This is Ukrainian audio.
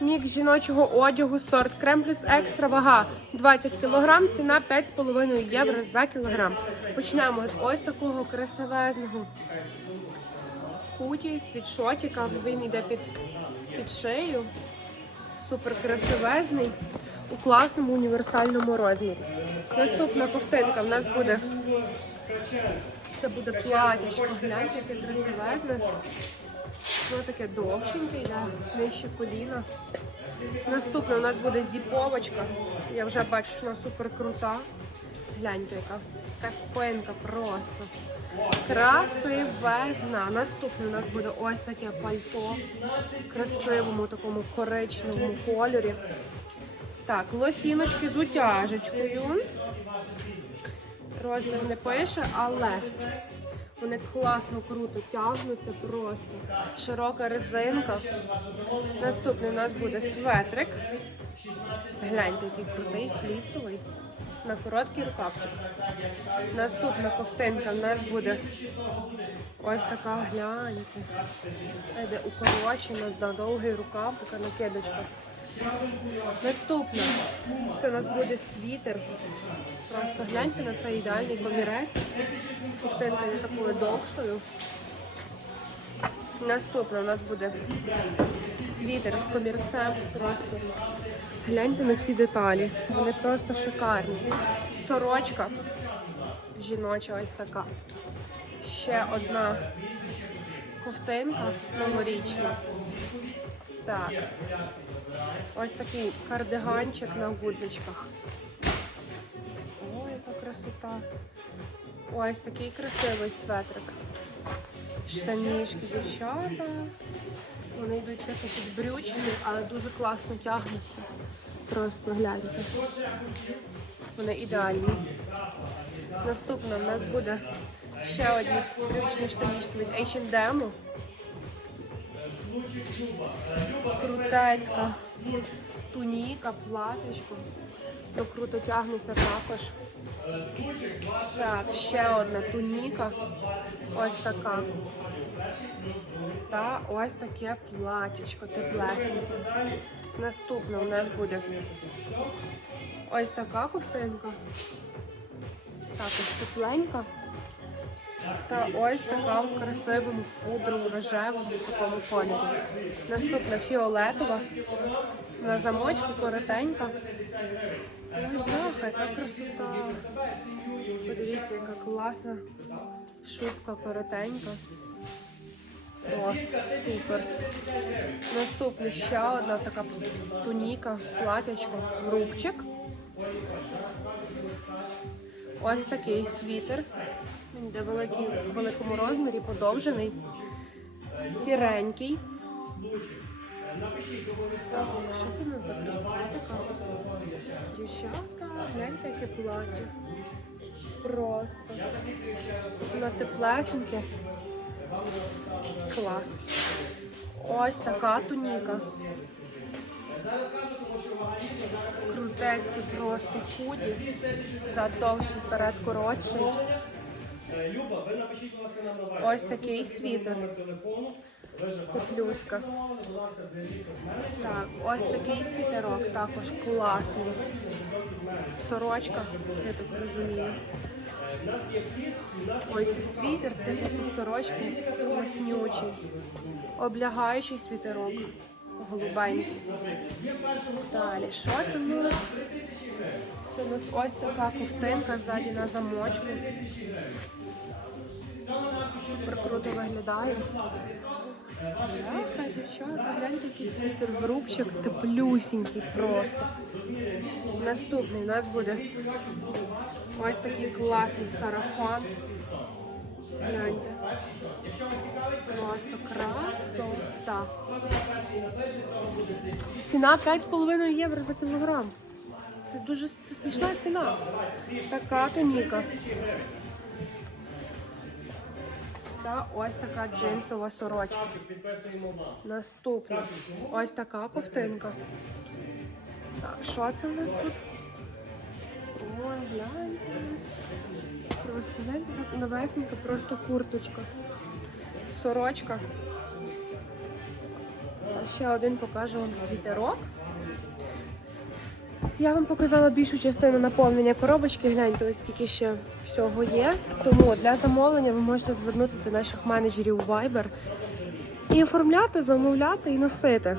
Мікс жіночого одягу, сорт крем плюс екстра вага 20 кг, ціна 5,5 євро за кілограм. Почнемо з ось такого красивезного худі, світшотика. Він йде під, під шею. Супер красивезний у класному універсальному розмірі. Наступна ковтинка в нас буде. Це буде платячко. Гляньте, яке красивезне. Воно таке довшеньке, йде нижче коліна. Наступне у нас буде зіповочка. Я вже бачу, що вона супер крута. Гляньте, яка, яка спинка просто. Красивезна. Наступне у нас буде ось таке пальто в красивому такому коричневому кольорі. Так, лосіночки з утяжечкою. Розмір не пише, але вони класно круто тягнуться просто. Широка резинка. Наступний у нас буде светрик. Гляньте, який крутий, флісовий. На короткий рукавчик. Наступна ковтинка у нас буде ось така, гляньте. Йде укорочена на довгий рукав, така накидочка. Наступна. Це у нас буде світер. Просто гляньте на цей ідеальний комірець. Ковтинка є такою довшою. Наступна у нас буде світер з комірцем. Просто гляньте на ці деталі. Вони просто шикарні. Сорочка жіноча ось така. Ще одна ковтинка новорічна. Так. Ось такий кардиганчик на гудзичках. Ой, яка красота. Ось такий красивий светрик. Штанішки дівчата. Вони йдуть такі підбрючені, але дуже класно тягнуться. Просто гляньте. Вони ідеальні. Наступна в нас буде ще одні брючні штанішки від H&M. Крутецька туніка, платочко. То круто тягнеться також. Так, ще одна туніка. Ось така. Та ось таке платічко теплесне. Наступне у нас буде ось така ковтинка. Також тепленька. Та ось така в красивому пудровому рожевому такому кольорі. Наступна фіолетова. На замочку коротенька. Бляха, яка красота. Подивіться, яка класна шубка коротенька. О, супер. Наступна ще одна така туніка, платячко, рубчик. Ось такий світер. Він йде в великому розмірі, подовжений, сіренький. Так, що це у нас за красота така? Дівчата, гляньте, яке плаття. Просто. Воно теплесеньке. Клас. Ось така туніка. Крутецький просто худі. Зад довший, вперед коротший. Ось такий світер. Теплюшка. Так, ось такий світерок, також класний. Сорочка, я так розумію. Ой, це світер, під сорочку класнючий. Облягаючий світерок. Голубенький. Далі, що це в нас? Це у нас ось така ковтинка ззаді на замочку. Супер круто виглядає. Бляха, дівчата, гляньте, який світер в рубчик, теплюсінький просто. Наступний у нас буде ось такий класний сарафан. Просто красота. Ціна 5,5 євро за кілограм. Це дуже це смішна ціна. Така туніка. Та ось така джинсова сорочка. Наступна. Ось така ковтинка. Так, що це в нас тут? Ой, гляньте. Просто гляньте, новесенька, просто курточка. Сорочка. А ще один покажу вам світерок. Я вам показала більшу частину наповнення коробочки. Гляньте, ось скільки ще всього є. Тому для замовлення ви можете звернутися до наших менеджерів у Viber і оформляти, замовляти і носити.